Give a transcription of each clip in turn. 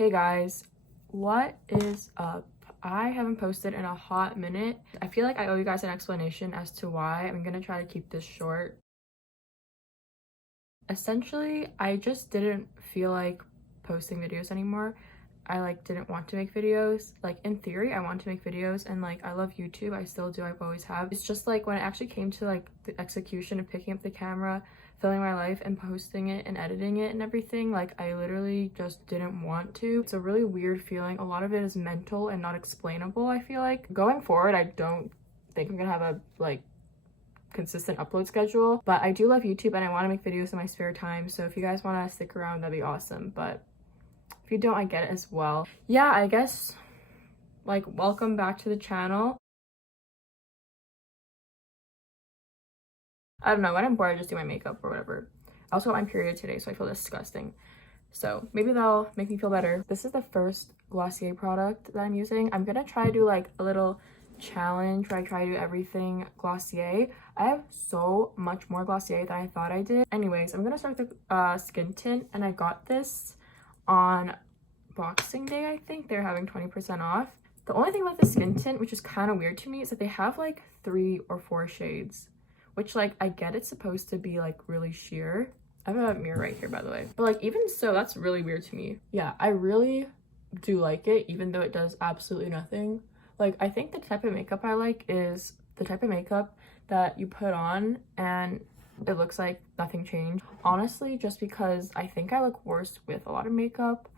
Hey guys, what is up? I haven't posted in a hot minute. I feel like I owe you guys an explanation as to why. I'm gonna try to keep this short. Essentially, I just didn't feel like posting videos anymore. I didn't want to make videos. In theory, I want to make videos, and I love YouTube. I still do. I've always have. It's just when it actually came to the execution of picking up the camera, filming my life and posting it and editing it and everything, I literally just didn't want to. It's a really weird feeling. A lot of it is mental and not explainable. I feel like going forward, I don't think I'm gonna have a consistent upload schedule, but I do love YouTube and I want to make videos in my spare time. So if you guys want to stick around, that'd be awesome. But if you don't, I get it as well. Yeah, I guess welcome back to the channel. I don't know, when I'm bored I just do my makeup or whatever. I also got my period today, so I feel disgusting, so maybe that'll make me feel better. This is the first Glossier product that I'm using. I'm gonna try to do a little challenge where I try to do everything Glossier. I have so much more Glossier than I thought I did. Anyways, I'm gonna start with the skin tint, and I got this on Boxing Day. I think they're having 20% off. The only thing about the skin tint, which is kind of weird to me, is that they have 3 or 4 shades, which I get it's supposed to be really sheer. I have a mirror right here, by the way, but even so, that's really weird to me. Yeah, I really do like it, even though it does absolutely nothing. I think the type of makeup I like is the type of makeup that you put on and it looks like nothing changed. Honestly, just because I think I look worse with a lot of makeup.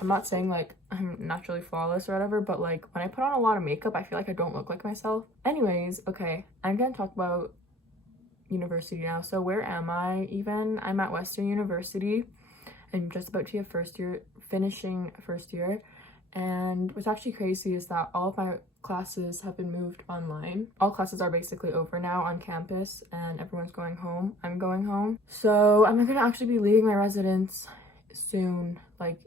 I'm not saying I'm naturally flawless or whatever, but when I put on a lot of makeup, I feel like I don't look like myself. Anyways, okay, I'm gonna talk about university now. So where am I even? I'm at Western University. I'm just about to be a first year, finishing first year. And what's actually crazy is that all of my classes have been moved online. All classes are basically over now on campus and everyone's going home. I'm going home. So I'm gonna actually be leaving my residence soon,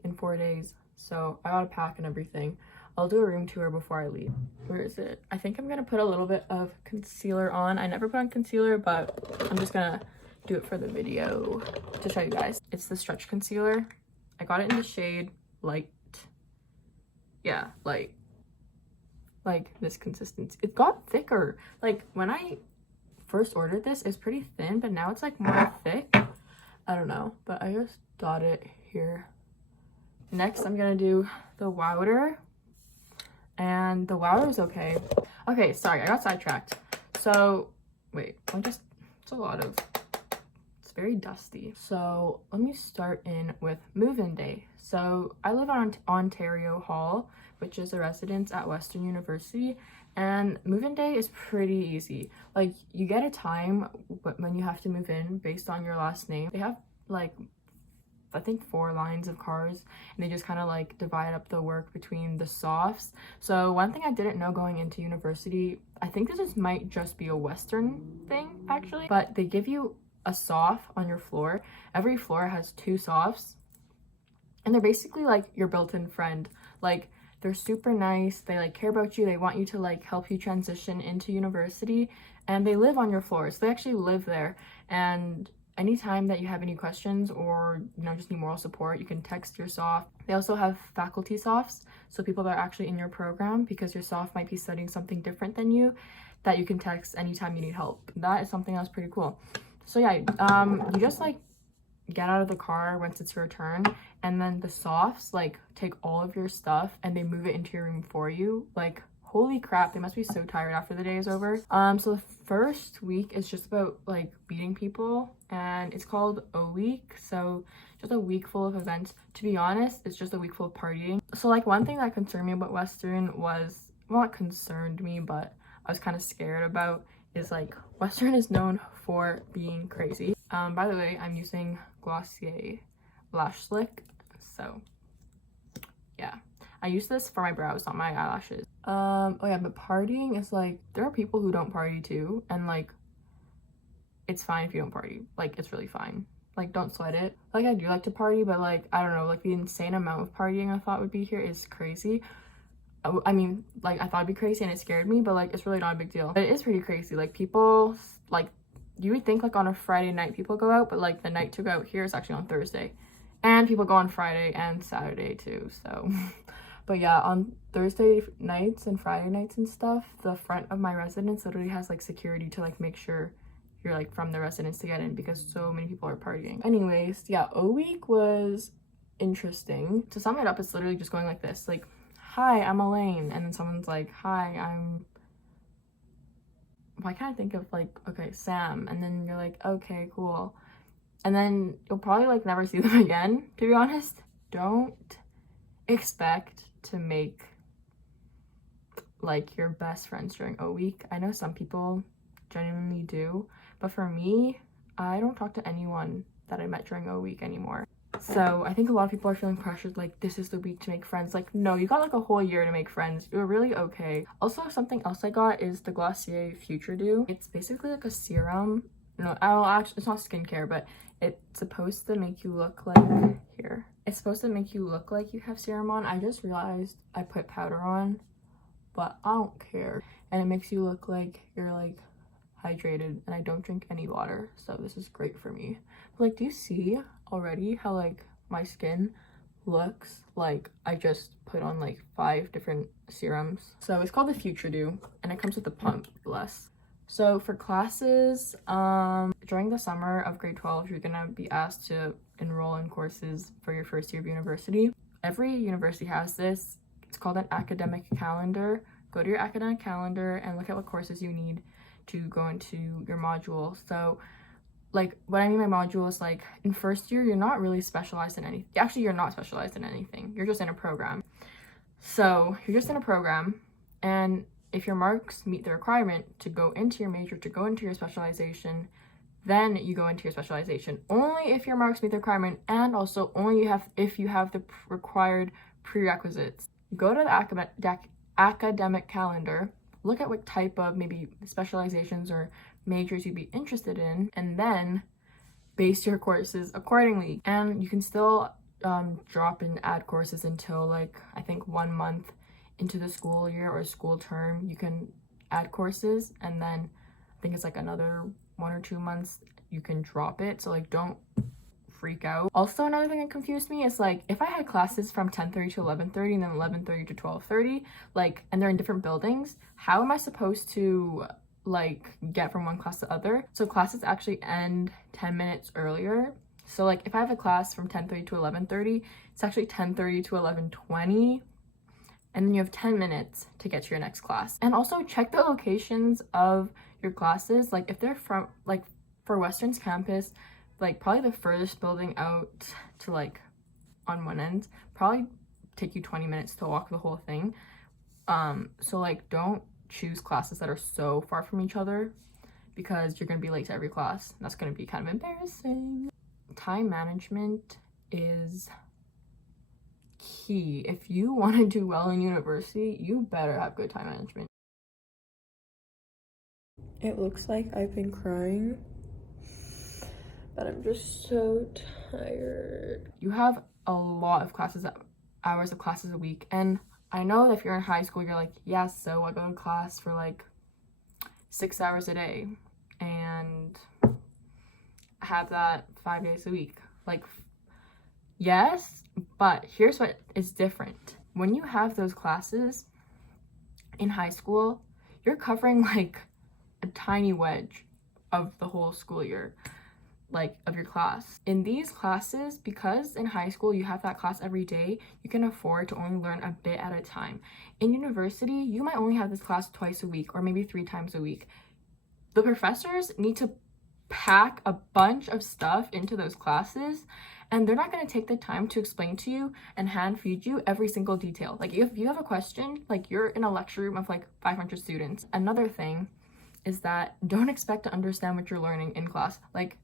in 4 days. So I gotta pack and everything. I'll do a room tour before I leave. Where is it? I think I'm gonna put a little bit of concealer on. I never put on concealer, but I'm just gonna do it for the video to show you guys. It's the stretch concealer. I got it in the shade light. Yeah, like this consistency. It got thicker. When I first ordered this, it's pretty thin, but now it's more thick. I don't know, but I just dot it here. Next, I'm gonna do the Wowder, and the Wowder is okay. Okay, sorry, I got sidetracked. So wait, it's very dusty. So let me start in with move-in day. So I live on Ontario Hall, which is a residence at Western University, and move-in day is pretty easy. You get a time when you have to move in based on your last name. They have I think 4 lines of cars, and they just kind of divide up the work between the softs. So one thing I didn't know going into university, I think this might just be a Western thing actually, but they give you a soft on your floor. Every floor has 2 softs, and they're basically your built-in friend. They're super nice, they care about you, they want you to help you transition into university, and they live on your floor, so they actually live there. And anytime that you have any questions or just need moral support, you can text your soft. They also have faculty softs, so people that are actually in your program, because your soft might be studying something different than you, that you can text anytime you need help. That is something that's pretty cool. So yeah, you just get out of the car once it's your turn, and then the softs take all of your stuff and they move it into your room for you. Holy crap, they must be so tired after the day is over. So the first week is just about meeting people, and it's called a week, so just a week full of events. To be honest, it's just a week full of partying. So one thing that concerned me about Western was, well, not concerned me, but I was kind of scared about, is Western is known for being crazy. By the way, I'm using Glossier Lash Slick, so yeah, I use this for my brows, not my eyelashes. Oh yeah, but partying is there are people who don't party too, and it's fine if you don't party. It's really fine. Don't sweat it. I do like to party, but I don't know, the insane amount of partying I thought would be here is crazy. I mean, I thought it'd be crazy and it scared me, but it's really not a big deal. But it is pretty crazy. People, you would think on a Friday night people go out, but the night to go out here is actually on Thursday. And people go on Friday and Saturday too, so. But yeah, on Thursday nights and Friday nights and stuff, the front of my residence literally has like security to like make sure you're like from the residence to get in, because so many people are partying. Anyways, yeah, O week was interesting. To sum it up, it's literally just going like this, like, hi, I'm Elaine, and then someone's like, hi, I'm, why can't I think of like, okay, Sam, and then you're like, okay, cool, and then you'll probably like never see them again. To be honest, don't expect to make like your best friends during O week. I know some people genuinely do, but for me, I don't talk to anyone that I met during O week anymore. So I think a lot of people are feeling pressured, like this is the week to make friends. Like, no, you got like a whole year to make friends. You're really okay. Also, something else I got is the Glossier Future Dew. It's basically like a serum. No, actually, it's not skincare, but it's supposed to make you look like, here. It's supposed to make you look like you have serum on. I just realized I put powder on, but I don't care. And it makes you look like you're like hydrated, and I don't drink any water, so this is great for me. But, like, do you see already how like my skin looks like I just put on like 5 different serums? So it's called the Future Dew, and it comes with the pump, bless. So for classes, during the summer of grade 12, you're gonna be asked to enroll in courses for your first year of university. Every university has this. It's called an academic calendar. Go to your academic calendar and look at what courses you need to go into your module. So like what I mean by module is like in first year, you're not really specialized in anything. Actually, you're not specialized in anything. You're just in a program. So you're just in a program, and if your marks meet the requirement to go into your major, to go into your specialization, then you go into your specialization. Only if your marks meet the requirement, and also only if you have the required prerequisites. Go to the academic calendar, look at what type of maybe specializations or majors you'd be interested in, and then base your courses accordingly. And you can still drop and add courses until like I think 1 month into the school year or school term you can add courses, and then I think it's like another 1 or 2 months you can drop it. So like don't freak out. Also, another thing that confused me is like if I had classes from 10:30 to 11:30 and then 11:30 to 12:30, like, and they're in different buildings, how am I supposed to like get from one class to other? So classes actually end 10 minutes earlier. So like if I have a class from 10:30 to 11:30, it's actually 10:30 to 11:20, and then you have 10 minutes to get to your next class. And also check the locations of your classes. Like if they're from, like for Western's campus, like probably the furthest building out to like on one end probably take you 20 minutes to walk the whole thing. So like don't choose classes that are so far from each other, because you're gonna be late to every class. That's gonna be kind of embarrassing. Time management is key. If you want to do well in university, you better have good time management. It looks like I've been crying, but I'm just so tired. You have a lot of hours of classes a week, and I know that if you're in high school, you're like, yeah, so I go to class for like 6 hours a day, and I have that 5 days a week. Like, yes, but here's what is different. When you have those classes in high school, you're covering like a tiny wedge of the whole school year, like of your class. In these classes, because in high school you have that class every day, you can afford to only learn a bit at a time. In university, you might only have this class twice a week or maybe 3 times a week. The professors need to pack a bunch of stuff into those classes, and they're not going to take the time to explain to you and hand feed you every single detail. Like if you have a question, like you're in a lecture room of like 500 students. Another thing is that don't expect to understand what you're learning in class. Like,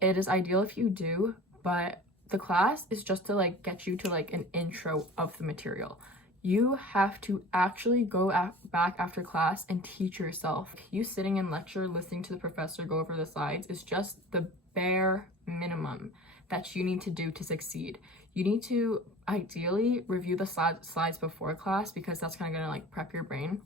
it is ideal if you do, but the class is just to like get you to like an intro of the material. You have to actually go back after class and teach yourself. You sitting in lecture listening to the professor go over the slides is just the bare minimum that you need to do to succeed. You need to ideally review the slides before class, because that's kind of gonna like prep your brain.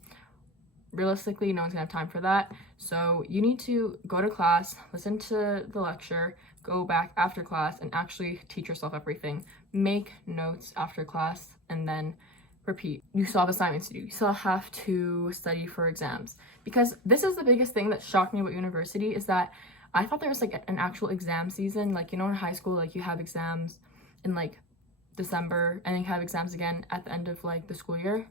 realistically, no one's gonna have time for that. So you need to go to class, listen to the lecture, go back after class and actually teach yourself everything. Make notes after class and then repeat. You still have assignments to do. You still have to study for exams. Because this is the biggest thing that shocked me about university is that I thought there was like an actual exam season. Like, you know, in high school, like you have exams in like December and then you have exams again at the end of like the school year.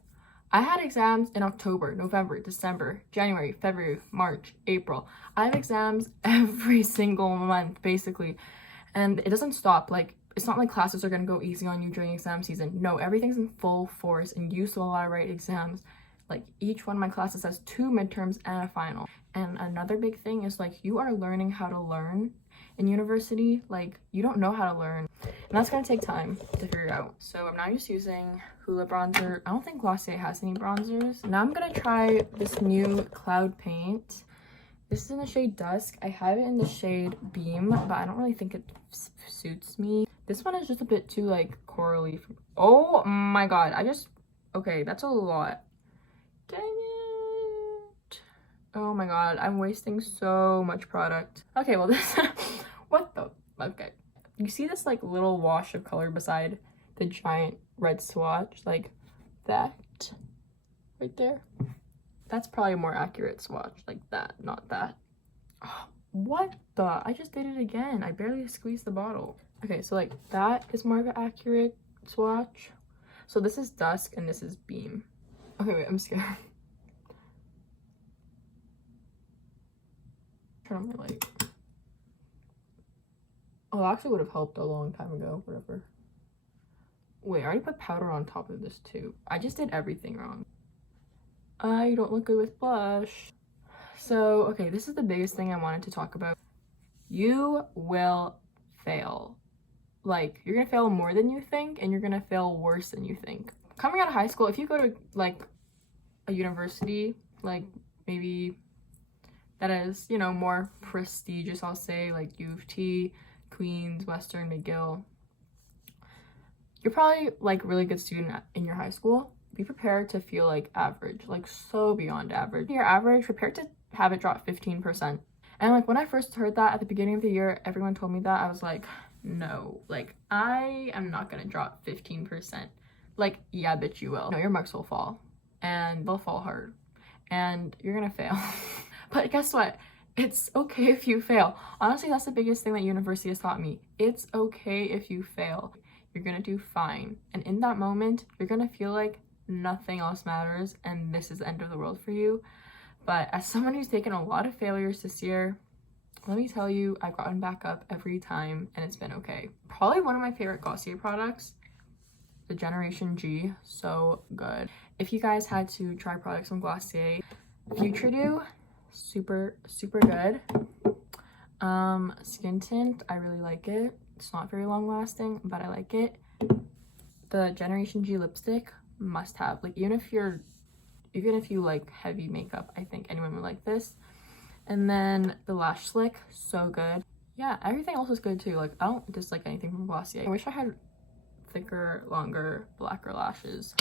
I had exams in October, November, December, January, February, March, April. I have exams every single month, basically. And it doesn't stop. Like, it's not like classes are going to go easy on you during exam season. No, everything's in full force and you still gotta write exams. Like, each one of my classes has 2 midterms and a final. And another big thing is, like, you are learning how to learn in university. Like, you don't know how to learn. And that's going to take time to figure out. So I'm now just using Hoola bronzer. I don't think Glossier has any bronzers. Now I'm going to try this new cloud paint. This is in the shade Dusk. I have it in the shade Beam, but I don't really think it suits me. This one is just a bit too, like, corally. Oh my god. Okay, that's a lot. Dang it. Oh my god, I'm wasting so much product. Okay, well this, what the, okay. You see this like little wash of color beside the giant red swatch? Like that, right there. That's probably a more accurate swatch, like that, not that. Oh, what the, I just did it again. I barely squeezed the bottle. Okay, so like that is more of an accurate swatch. So this is Dusk and this is Beam. Okay, wait, I'm scared. Turn on my light. Oh, that actually would have helped a long time ago, whatever. Wait, I already put powder on top of this too. I just did everything wrong. I don't look good with blush. So, okay, this is the biggest thing I wanted to talk about. You will fail. Like, you're gonna fail more than you think, and you're gonna fail worse than you think. Coming out of high school, if you go to, like, a university, like, maybe that is, you know, more prestigious, I'll say, like U of T, Queens, Western, McGill, you're probably, like, really good student in your high school. Be prepared to feel, like, average, like, so beyond average. Your average, prepare to have it drop 15%. And, like, when I first heard that at the beginning of the year, everyone told me that, I was like, no, like, I am not gonna drop 15%. Like, yeah, bitch, you will. No, your marks will fall, and they'll fall hard, and you're gonna fail. But guess what? It's okay if you fail. Honestly, that's the biggest thing that university has taught me. It's okay if you fail. You're gonna do fine. And in that moment, you're gonna feel like nothing else matters and this is the end of the world for you. But as someone who's taken a lot of failures this year, let me tell you, I've gotten back up every time and it's been okay. Probably one of my favorite Glossier products, the Generation G, so good. If you guys had to try products from Glossier, Future Dew, super good. Skin tint, I really like it. It's not very long lasting, but I like it. The Generation G lipstick, must have. Like, even if you like heavy makeup, I think anyone would like this. And then the lash slick, so good. Yeah, everything else is good too. Like, I don't dislike anything from Glossier. I wish I had thicker, longer, blacker lashes.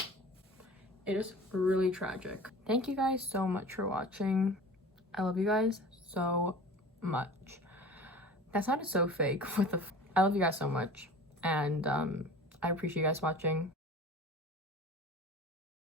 It is really tragic. Thank you guys so much for watching. I love you guys so much. That sounded so fake with the I love you guys so much, and I appreciate you guys watching.